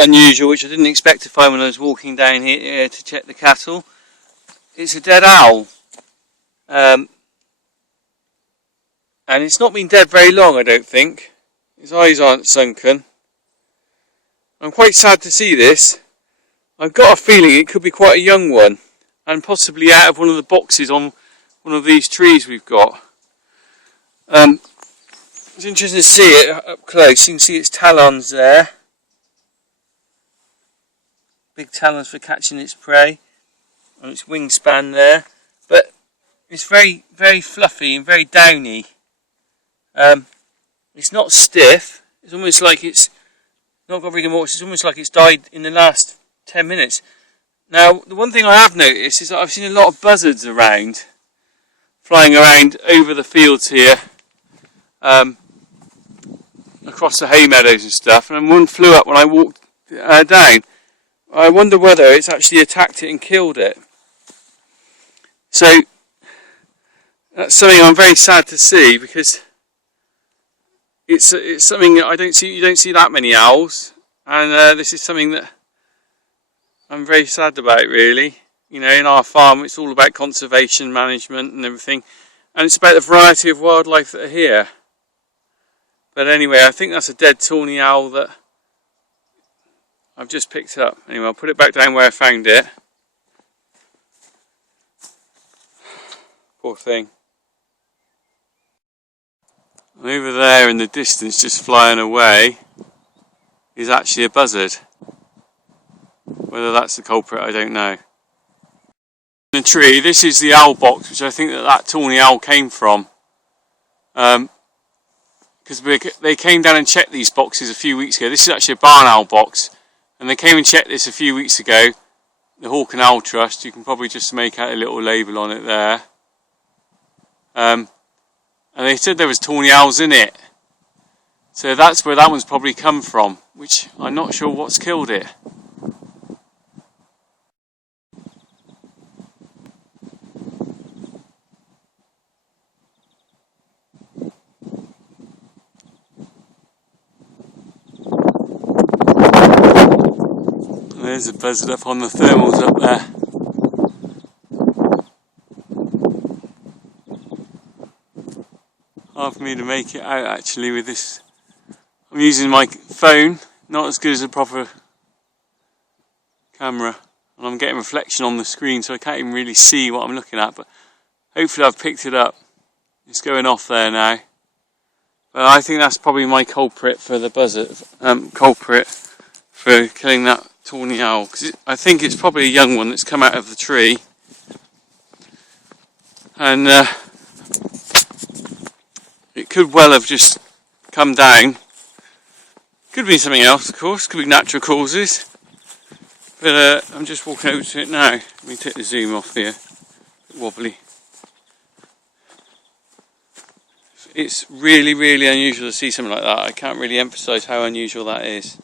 unusual, which I didn't expect to find when I was walking down here to check the cattle. It's a dead owl, and it's not been dead very long, I don't think. His eyes aren't sunken. I'm quite sad to see this. I've got a feeling it could be quite a young one, and possibly out of one of the boxes on one of these trees we've got. It's interesting to see it up close. You can see its talons there. Big talons for catching its prey, and its wingspan there. But it's very, very fluffy and very downy. It's not stiff. It's almost like it's not got rigor mortis. It's almost like it's died in the last 10 minutes. Now, the one thing I have noticed is that I've seen a lot of buzzards around, flying around over the fields here, across the hay meadows and stuff, and one flew up when I walked down. I wonder whether it's actually attacked it and killed it. So that's something I'm very sad to see, because it's something that you don't see that many owls, and this is something that I'm very sad about, really. You know, in our farm it's all about conservation management and everything, and it's about the variety of wildlife that are here. But anyway, I think that's a dead tawny owl that I've just picked up. Anyway, I'll put it back down where I found it. Poor thing. And over there in the distance, just flying away, is actually a buzzard. Whether that's the culprit, I don't know. In the tree, this is the owl box, which I think that tawny owl came from. Because they came down and checked these boxes a few weeks ago. This is actually a barn owl box, and they came and checked this a few weeks ago. The Hawk and Owl Trust. You can probably just make out a little label on it there. And they said there was tawny owls in it, so that's where that one's probably come from, which I'm not sure what's killed it. There's a buzzard up on the thermals up there. Hard for me to make it out actually with this. I'm using my phone, not as good as a proper camera, and I'm getting reflection on the screen, so I can't even really see what I'm looking at, but hopefully I've picked it up. It's going off there now. But I think that's probably my culprit for the buzzard, culprit for killing that tawny owl, because I think it's probably a young one that's come out of the tree, and it could well have just come down. Could be something else, of course, could be natural causes, but I'm just walking over to it now. Let me take the zoom off here, wobbly. It's really, really unusual to see something like that. I can't really emphasise how unusual that is.